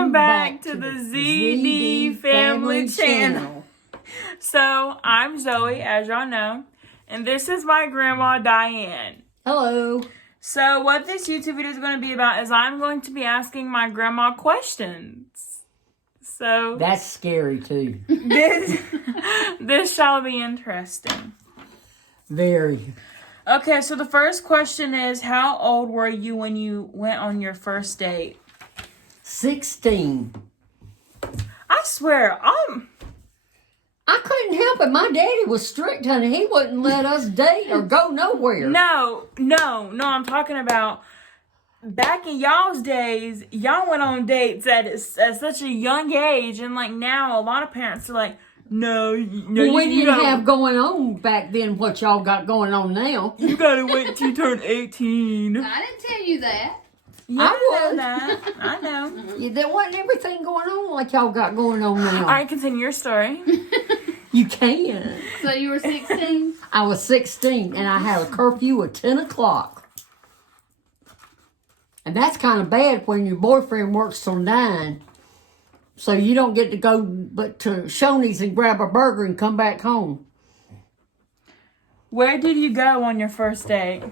Welcome back to the ZD Family Channel. So, I'm Zoe, as y'all know, and this is my grandma, Diane. Hello. So, what this YouTube video is going to be about is I'm going to be asking my grandma questions. So, That's scary, too. this shall be interesting. Very. Okay, so the first question is, how old were you when you went on your first date? 16. I swear, I couldn't help it. My daddy was strict, honey. He wouldn't let us date or go nowhere. No, I'm talking about back in y'all's days, y'all went on dates at such a young age, and like now, a lot of parents are like, no, well, we didn't have going on back then what y'all got going on now. You gotta wait till you turn 18. I didn't tell you that. Yeah, I know that. I know. Yeah, there wasn't everything going on like y'all got going on now. All right, continue your story. You can. So you were 16? I was 16, and I had a curfew of 10 o'clock. And that's kind of bad when your boyfriend works till 9. So you don't get to go but to Shoney's and grab a burger and come back home. Where did you go on your first date?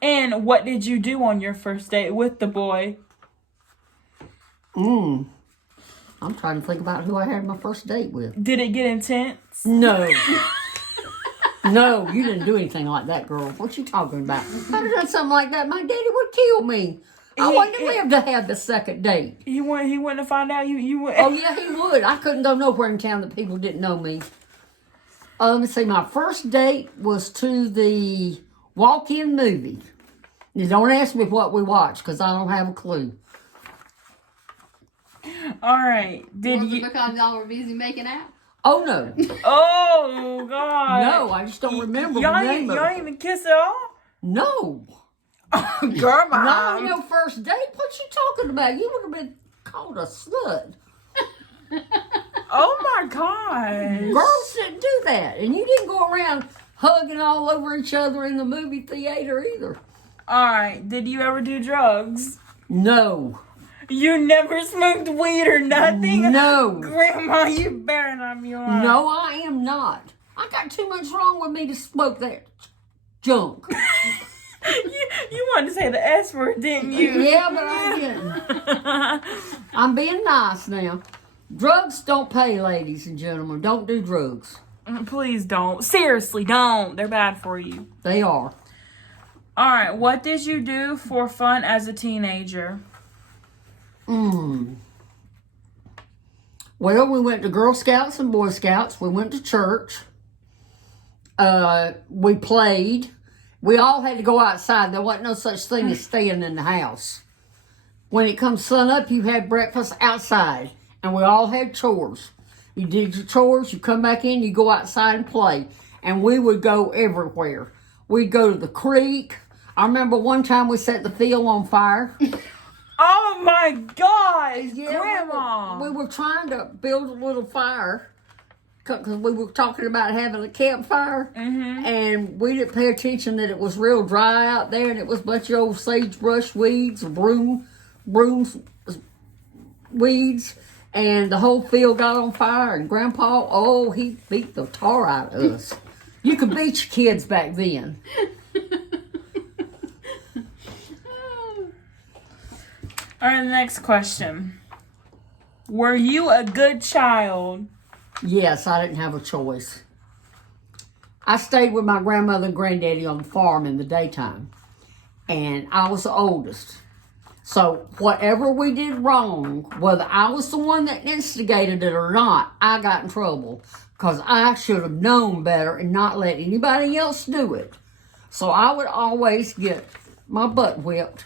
And what did you do on your first date with the boy? I'm trying to think about who I had my first date with. Did it get intense? No. No, you didn't do anything like that, girl. What you talking about? If I'd have done something like that, my daddy would kill me. I wouldn't have lived to have the second date. He wouldn't have found out you would. Oh, yeah, he would. I couldn't go nowhere in town that people didn't know me. Let me see. My first date was to the walk-in movie. You don't ask me what we watched, because I don't have a clue. All right. Was it because y'all were busy making out? Oh, no. Oh, God. No, I just don't remember y'all the name of y'all it. didn't even kiss at all? No. Girl, Not on your first date? What you talking about? You would have been called a slut. Oh, my God. Girls didn't do that. And you didn't go around hugging all over each other in the movie theater either. All right. Did you ever do drugs? No. You never smoked weed or nothing? No. Grandma, you better not be lying. No, I am not. I got too much wrong with me to smoke that junk. You wanted to say the S word, didn't you? Yeah, but I didn't. I'm being nice now. Drugs don't pay, ladies and gentlemen. Don't do drugs. Please don't. Seriously, don't. They're bad for you. They are. All right. What did you do for fun as a teenager? Well, we went to Girl Scouts and Boy Scouts. We went to church. We played. We all had to go outside. There wasn't no such thing as staying in the house. When it comes sun up, you had breakfast outside. And we all had chores. You did your chores, you come back in, you go outside and play. And we would go everywhere. We'd go to the creek. I remember one time we set the field on fire. Oh, my gosh, Yeah, Grandma. we were trying to build a little fire. Because we were talking about having a campfire. And we didn't pay attention that it was real dry out there. And it was a bunch of old sagebrush weeds, brooms, weeds. And the whole field got on fire. And Grandpa, he beat the tar out of us. You could beat your kids back then. All right, the next question. Were you a good child? Yes, I didn't have a choice. I stayed with my grandmother and granddaddy on the farm in the daytime. And I was the oldest. So whatever we did wrong, whether I was the one that instigated it or not, I got in trouble. Because I should have known better and not let anybody else do it. So I would always get my butt whipped.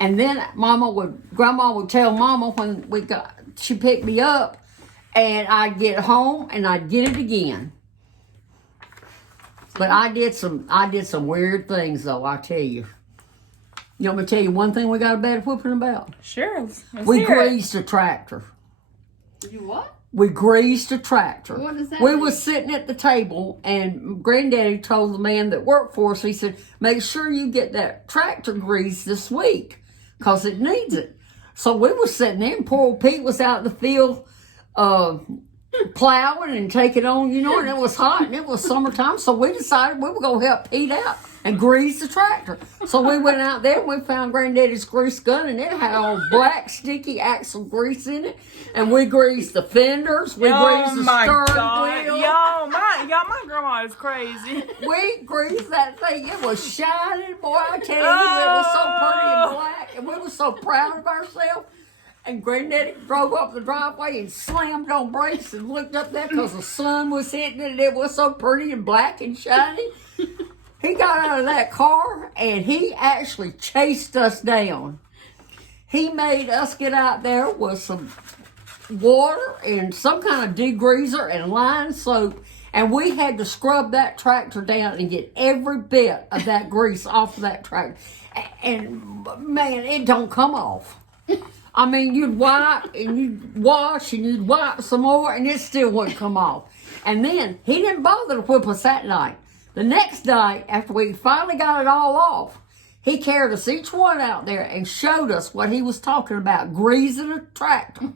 And then Grandma would tell Mama when she picked me up, and I'd get home and I'd get it again. But I did some weird things though, I tell you. You want me to tell you one thing we got a bad whooping about? Sure. We greased a tractor. You what? We greased a tractor. What does that We mean? was sitting at the table, and Granddaddy told the man that worked for us, he said, make sure you get that tractor greased this week, because it needs it. So we was sitting there, and poor old Pete was out in the field plowing and taking on, and it was hot and it was summertime. So we decided we were going to help Pete out and grease the tractor. So we went out there and we found Granddaddy's grease gun, and it had all black, sticky axle grease in it. And we greased the fenders, we greased the steering wheel. My grandma is crazy. We greased that thing. It was shining, boy. I tell you, it was so pretty and black, and we were so proud of ourselves. And Granddaddy drove up the driveway and slammed on brakes and looked up there because the sun was hitting it, and it was so pretty and black and shiny. He got out of that car and he actually chased us down. He made us get out there with some water and some kind of degreaser and line soap, and we had to scrub that tractor down and get every bit of that grease off of that tractor. And man, it don't come off. I mean, you'd wipe and you'd wash and you'd wipe some more, and it still wouldn't come off. And then he didn't bother to whip us that night. The next night, after we finally got it all off, he carried us each one out there and showed us what he was talking about, greasing a tractor.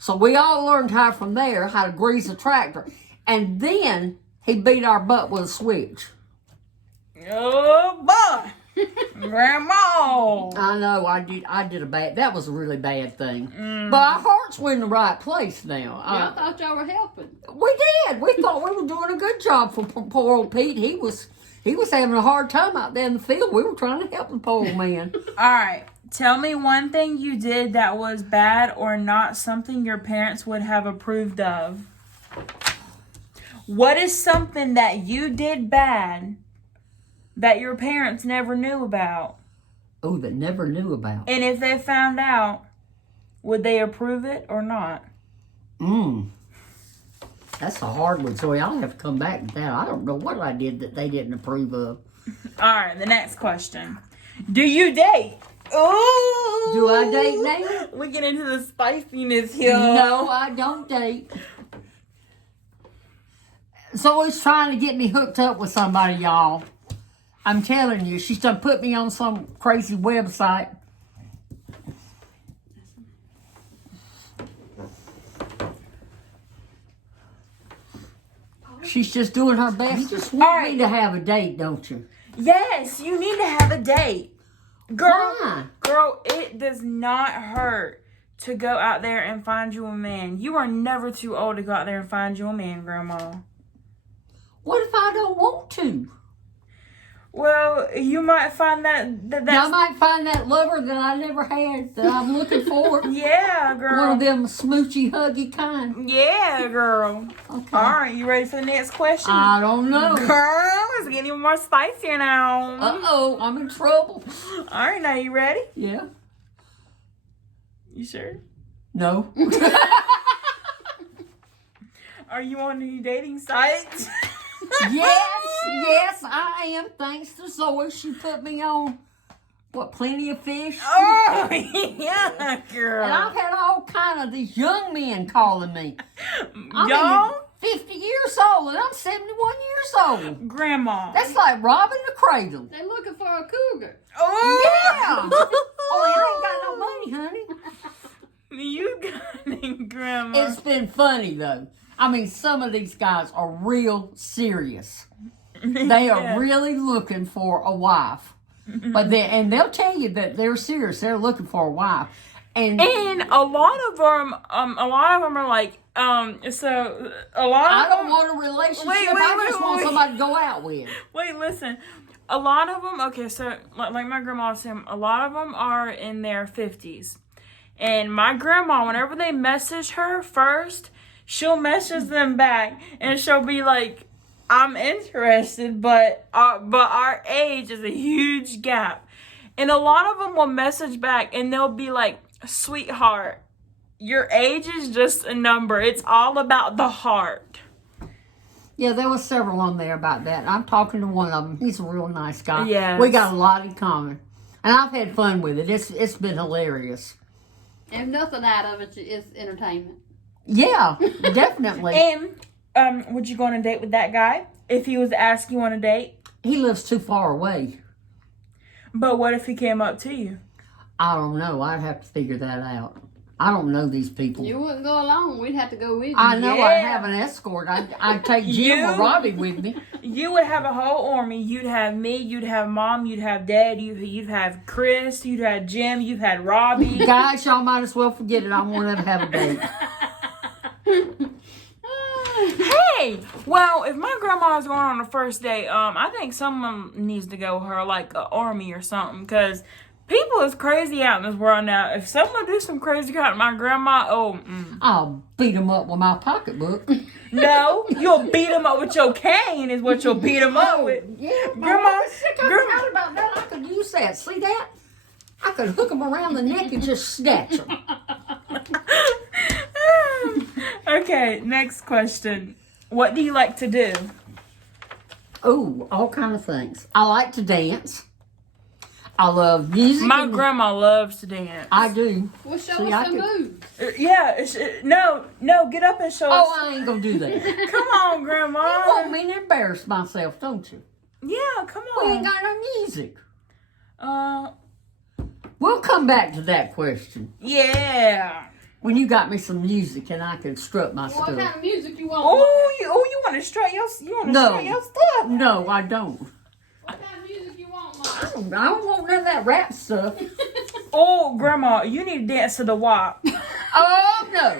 So we all learned how to grease a tractor. And then he beat our butt with a switch. Oh, boy. Grandma. I know, that was a really bad thing. But our hearts were in the right place now. I thought y'all were helping. We did. We thought we were doing a good job for poor old Pete. He was having a hard time out there in the field. We were trying to help the poor old man. All right. Tell me one thing you did that was bad or not something your parents would have approved of. What is something that you did bad that your parents never knew about? Oh, that never knew about. And if they found out, would they approve it or not? That's a hard one, so I'll have to come back to that. I don't know what I did that they didn't approve of. All right, the next question. Do you date? Oh, do I date now? We get into the spiciness here. No, I don't date. Zoe's trying to get me hooked up with somebody, y'all. I'm telling you, she's done put me on some crazy website. She's just doing her best. You just want me to have a date, don't you? Yes, you need to have a date. Girl, Why? Girl, it does not hurt to go out there and find you a man. You are never too old to go out there and find you a man, Grandma. What if I don't want to? Well, you might find that I might find that lover that I never had that I'm looking for. Yeah, girl. One of them smoochy, huggy kind. Yeah, girl. Okay. All right, you ready for the next question? I don't know. Girl, it's getting even more spicier now. Uh-oh, I'm in trouble. All right, now you ready? Yeah. You sure? No. Are you on any dating sites? Yes, I am. Thanks to Zoe, she put me on, Plenty of Fish. Oh, yeah, girl. And I've had all kind of these young men calling me. Y'all? 50 years old, and I'm 71 years old. Grandma. That's like robbing the cradle. They're looking for a cougar. Oh, Yeah. Oh, I ain't got no money, honey. You got it, Grandma. It's been funny, though. I mean, some of these guys are real serious. They are really looking for a wife. But they'll tell you that they're serious. They're looking for a wife. And a lot of them are like, so a lot of I don't them, want a relationship. Wait, I just want somebody to go out with. Wait, listen. A lot of them, okay, so like my grandma was saying, a lot of them are in their 50s. And my grandma, whenever they message her first, she'll message them back and she'll be like, I'm interested, but our age is a huge gap. And a lot of them will message back and they'll be like, sweetheart, your age is just a number. It's all about the heart. Yeah, there was several on there about that. I'm talking to one of them. He's a real nice guy. Yes. We got a lot in common. And I've had fun with it. It's been hilarious. And nothing out of it is entertainment. Yeah, definitely. And would you go on a date with that guy if he was to ask you on a date? He lives too far away. But what if he came up to you? I don't know. I'd have to figure that out. I don't know these people. You wouldn't go alone. We'd have to go with you. I know I'd Yeah. have an escort. I'd take Jim or You- Robbie with me. You would have a whole army. You'd have me. You'd have Mom. You'd have Dad. You'd have Chris. You'd have Jim. You'd have Robbie. Guys, y'all might as well forget it. I want to have a date. Hey, well, if my grandma's going on the first date, I think someone needs to go with her, like an army or something, because people is crazy out in this world now. If someone do some crazy crap to my grandma, I'll beat them up with my pocketbook. no, you'll beat them up with your cane is what you'll beat them up with. Yeah, Grandma, sick. I forgot about that. I could use that. See that? I could hook them around the neck and just snatch them. Okay, next question. What do you like to do? Oh, all kind of things. I like to dance. I love music. My and- grandma loves to dance. I do. Well, show See, us I some could- moves. No, get up and show Oh, us. I ain't gonna do that. You Come on, Grandma. want me to embarrass myself, don't you? Yeah, come We ain't on. got no music. Uh, We'll come back to that question yeah. when you got me some music and I can strut my What stuff. kind of music you want? You want to strut your No. strut your stuff? No, I don't. What kind of music you want, I Mom? don't want none of that rap stuff. Oh, Grandma, you need to dance to the WAP. Oh no!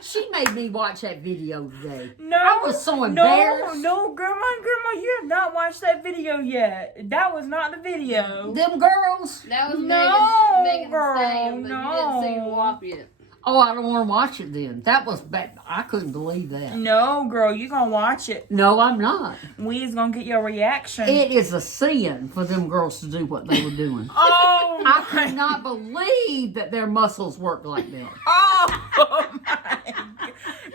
She made me watch that video today. No, I was so embarrassed. No, Grandma, you have not watched that video yet. That was not the video. Them girls. That was No, Megan girl, Thee Stallion, but you didn't see no. WAP yet. Oh, I don't want to watch it then. That was bad. I couldn't believe that. No, girl, you gonna watch it. No, I'm not. We is gonna get your reaction. It is a sin for them girls to do what they were doing. Oh, I could not believe that their muscles work like that. oh my.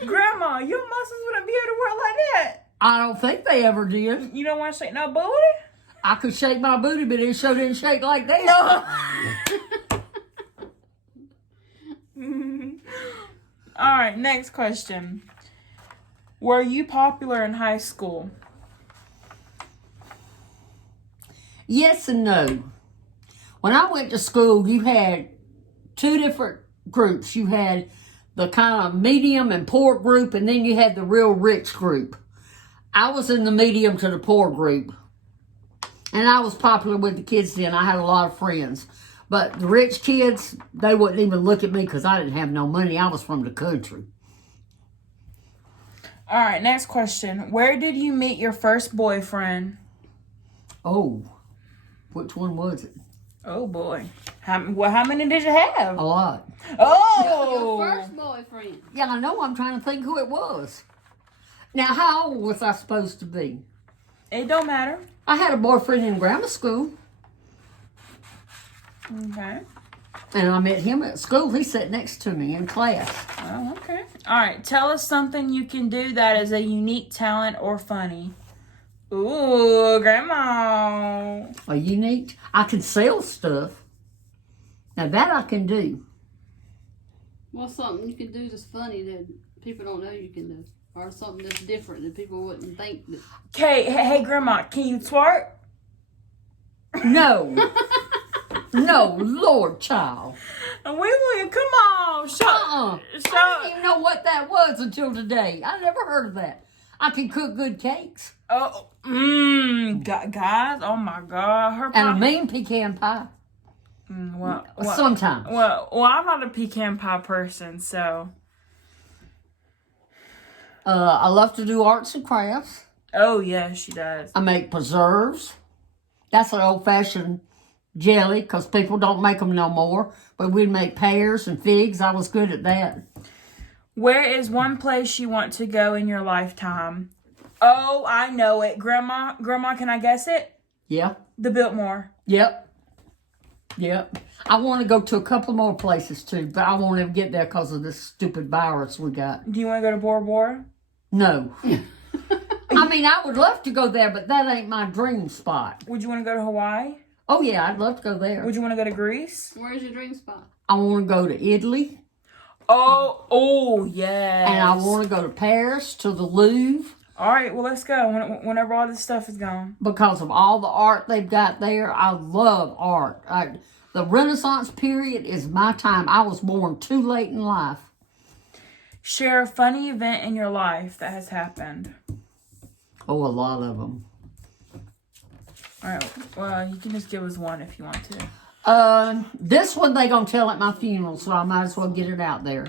Grandma, your muscles wouldn't be able to work like that. I don't think they ever did. You don't want to shake no booty? I could shake my booty, but it sure didn't shake like that. All right, next question. Were you popular in high school? Yes and no. When I went to school, you had two different groups. You had the kind of medium and poor group, and then you had the real rich group. I was in the medium to the poor group. And I was popular with the kids then. I had a lot of friends. But the rich kids, they wouldn't even look at me because I didn't have no money. I was from the country. All right, next question. Where did you meet your first boyfriend? Oh, which one was it? Oh boy. How many did you have? A lot. Oh. Your first boyfriend. Yeah, I know. I'm trying to think who it was. Now, how old was I supposed to be? It don't matter. I had a boyfriend in grammar school, Okay. and I met him at school. He sat next to me in class. Oh, okay. All right. Tell us something you can do that is a unique talent or funny. Ooh, Grandma. Are you neat? I can sell stuff. Now, that I can do. What's something you can do that's funny that people don't know you can do? Or something that's different that people wouldn't think that. Okay, hey, Grandma, can you twerk? No. No, Lord, child. We will. Come on. Show. I didn't Show. even know what that was until today. I never heard of that. I can cook good cakes. Oh, guys. Oh my God. Her And a pie. mean pecan pie. Well, Sometimes. I'm not a pecan pie person, so. I love to do arts and crafts. Oh yeah, she does. I make preserves. That's an old-fashioned jelly because people don't make them no more. But we'd make pears and figs. I was good at that. Where is one place you want to go in your lifetime? Oh, I know it. Grandma, can I guess it? Yeah. The Biltmore. Yep. Yep. I want to go to a couple more places too, but I won't ever get there because of this stupid virus we got. Do you want to go to Bora Bora? No. I mean, I would love to go there, but that ain't my dream spot. Would you want to go to Hawaii? Oh, yeah, I'd love to go there. Would you want to go to Greece? Where's your dream spot? I want to go to Italy, Oh, yes. and I want to go to Paris, to the Louvre, All right, well, let's go whenever all this stuff is gone. because of all the art they've got there. I love art. The Renaissance period is my time. I was born too late in life. Share a funny event in your life that has happened. Oh, a lot of them. All right. Well, you can just give us one if you want to. This one they gonna tell at my funeral, so I might as well get it out there.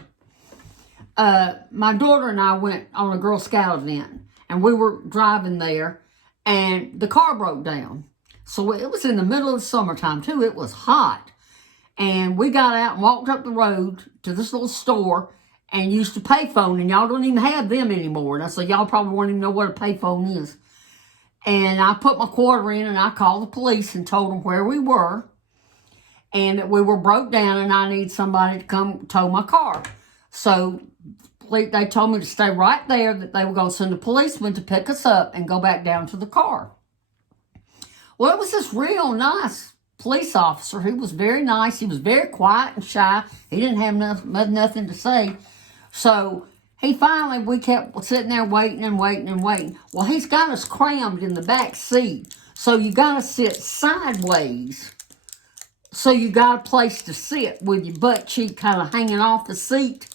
My daughter and I went on a Girl Scout event, and we were driving there, and the car broke down. So it was in the middle of the summertime too. It was hot, and we got out and walked up the road to this little store and used a payphone, and y'all don't even have them anymore. And I said, y'all probably won't even know what a payphone is. And I put my quarter in, and I called the police and told them where we were, and that we were broke down, and I need somebody to come tow my car. So they told me to stay right there, that they were going to send a policeman to pick us up and go back down to the car. Well, it was this real nice police officer. He was very nice. He was very quiet and shy. He didn't have nothing to say. So we kept sitting there waiting and waiting and waiting. Well, he's got us crammed in the back seat. So you got to sit sideways. So you got a place to sit with your butt cheek kind of hanging off the seat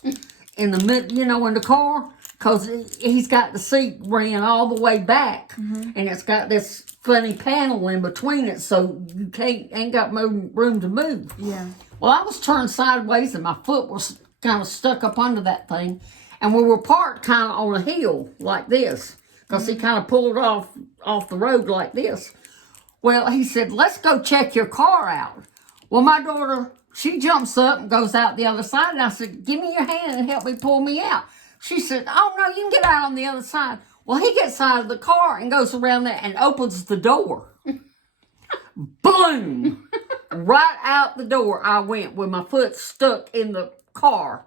in the middle, in the car. Because he's got the seat ran all the way back. Mm-hmm. And it's got this funny panel in between it, so you ain't got room to move. Yeah. Well, I was turned sideways, and my foot was kind of stuck up under that thing. And we were parked kind of on a hill like this. Because he kind of pulled off the road like this. Well, he said, let's go check your car out. Well, my daughter, she jumps up and goes out the other side. And I said, give me your hand and help me pull me out. She said, oh, no, you can get out on the other side. Well, he gets out of the car and goes around there and opens the door. Boom! Right out the door I went with my foot stuck in the car.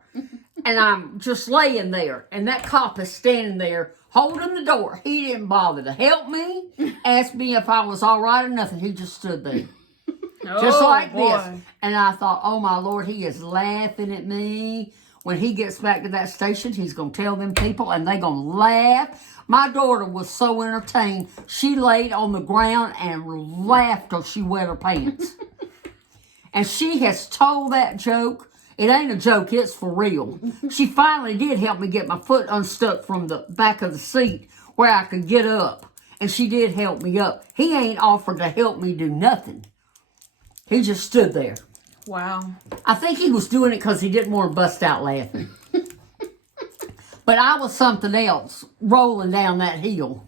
And I'm just laying there. And that cop is standing there holding the door. He didn't bother to help me, ask me if I was all right or nothing. He just stood there. Just like this. And I thought, oh my Lord, he is laughing at me. When he gets back to that station, he's going to tell them people, and they're going to laugh. My daughter was so entertained, she laid on the ground and laughed till she wet her pants. And she has told that joke. It ain't a joke, it's for real. She finally did help me get my foot unstuck from the back of the seat where I could get up. And she did help me up. He ain't offered to help me do nothing. He just stood there. Wow. I think he was doing it because he didn't want to bust out laughing. But I was something else, rolling down that hill.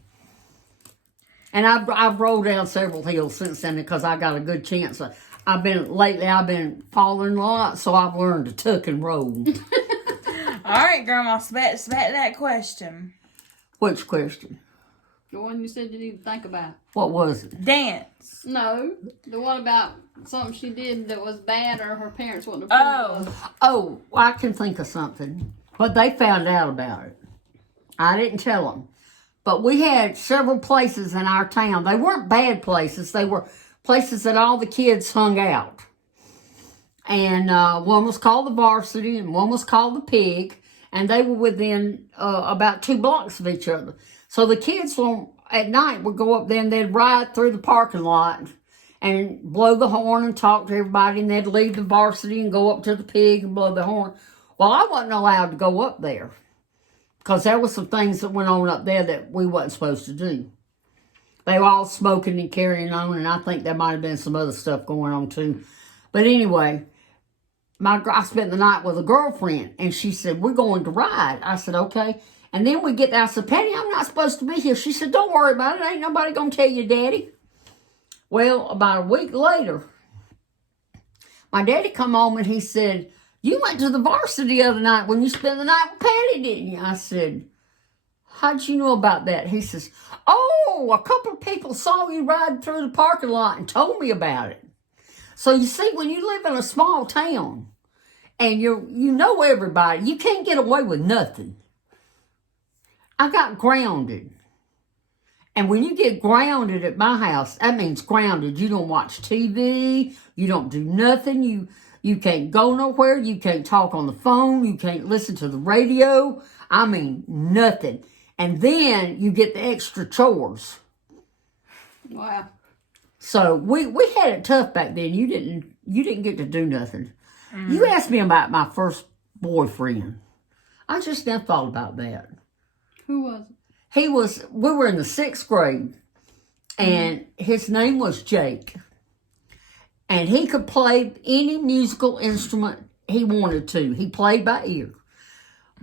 And I've rolled down several hills since then because I got a good chance. I've been falling a lot, so I've learned to tuck and roll. All right, Grandma, spat that question. Which question? The one you said you need to think about. What was it? Dance. No, the one about something she did that was bad or her parents wouldn't approve of. Oh, I can think of something. But they found out about it. I didn't tell them. But we had several places in our town. They weren't bad places. They were places that all the kids hung out. And one was called the Varsity and one was called the Pig. And they were within about 2 blocks of each other. So the kids at night would go up there and they'd ride through the parking lot and blow the horn and talk to everybody. And they'd leave the Varsity and go up to the Pig and blow the horn. Well, I wasn't allowed to go up there because there were some things that went on up there that we wasn't supposed to do. They were all smoking and carrying on, and I think there might have been some other stuff going on too. But anyway, I spent the night with a girlfriend, and she said, we're going to ride. I said, okay. And then we get there. I said, Patty, I'm not supposed to be here. She said, don't worry about it. Ain't nobody going to tell you, Daddy. Well, about a week later, my daddy come home, and he said, you went to the Varsity the other night when you spent the night with Patty, didn't you? I said, how'd you know about that? He says, oh, a couple of people saw you ride through the parking lot and told me about it. So you see, when you live in a small town and you know everybody, you can't get away with nothing. I got grounded. And when you get grounded at my house, that means grounded. You don't watch TV. You don't do nothing. You can't go nowhere. You can't talk on the phone. You can't listen to the radio. I mean, nothing. And then you get the extra chores. Wow. So we had it tough back then. You didn't get to do nothing. You asked me about my first boyfriend. I just never thought about that. Who was it? We were in the 6th grade, and his name was Jake. And he could play any musical instrument he wanted to. He played by ear.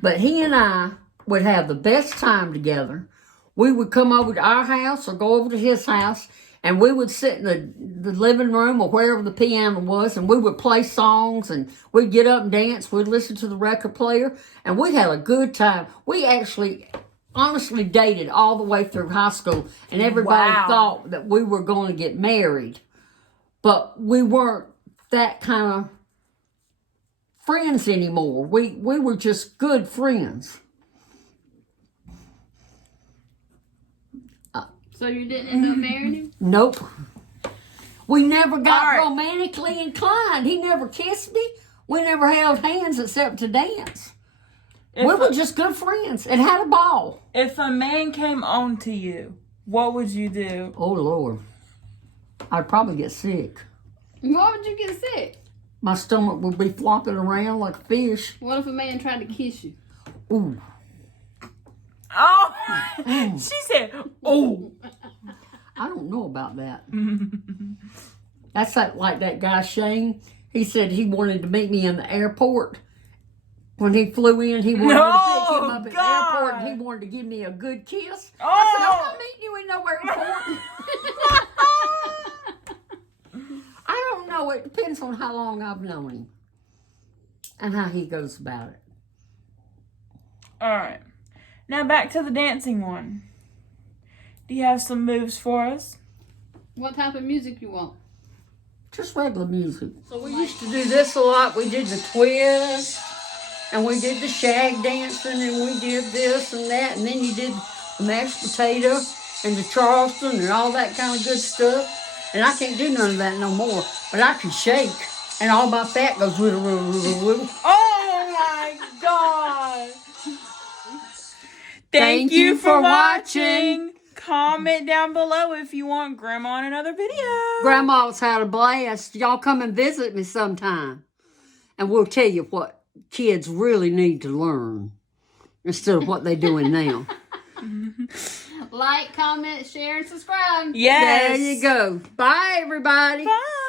But he and I would have the best time together. We would come over to our house or go over to his house, and we would sit in the living room or wherever the piano was, and we would play songs, and we'd get up and dance. We'd listen to the record player, and we had a good time. We actually honestly dated all the way through high school, and everybody Wow. thought that we were going to get married. But we weren't that kind of friends anymore. We were just good friends. So you didn't end up marrying him? Nope. We never got All right. romantically inclined. He never kissed me. We never held hands except to dance. We were just good friends and had a ball. If a man came on to you, what would you do? Oh, Lord. I'd probably get sick. Why would you get sick? My stomach would be flopping around like a fish. What if a man tried to kiss you? Ooh. Oh, she said, "Oh." I don't know about that. That's like that guy Shane. He said he wanted to meet me in the airport. When he flew in, he wanted me to pick him up at the airport, and he wanted to give me a good kiss. I said, I'm not meeting you in no airport. I don't know. It depends on how long I've known him and how he goes about it. All right. Now back to the dancing one. Do you have some moves for us? What type of music you want? Just regular music. So we used to do this a lot. We did the twist, and we did the shag dancing, and we did this and that, and then you did the mashed potato and the Charleston and all that kind of good stuff. And I can't do none of that no more. But I can shake, and all my fat goes wiggle, wiggle, wiggle, wiggle. Oh my God! Thank you for watching. Comment down below if you want Grandma in another video. Grandma's had a blast. Y'all come and visit me sometime. And we'll tell you what kids really need to learn instead of what they're doing now. Like, comment, share, and subscribe. Yes. There you go. Bye, everybody. Bye.